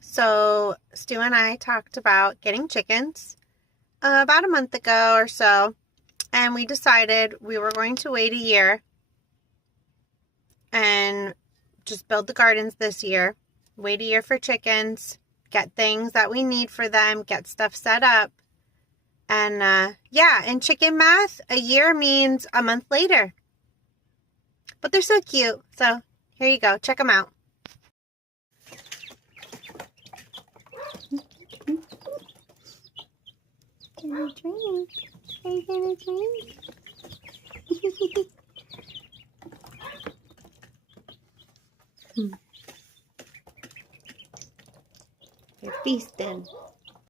So Stu and I talked about getting chickens about a month ago or so, and we decided we were going to wait a year and just build the gardens this year. Wait a year for chickens, get things that we need for them, get stuff set up. And yeah, in chicken math, a year means a month later. But they're so cute. So here you go. Check them out. Gonna drink. Are you gonna drink? They're feasting.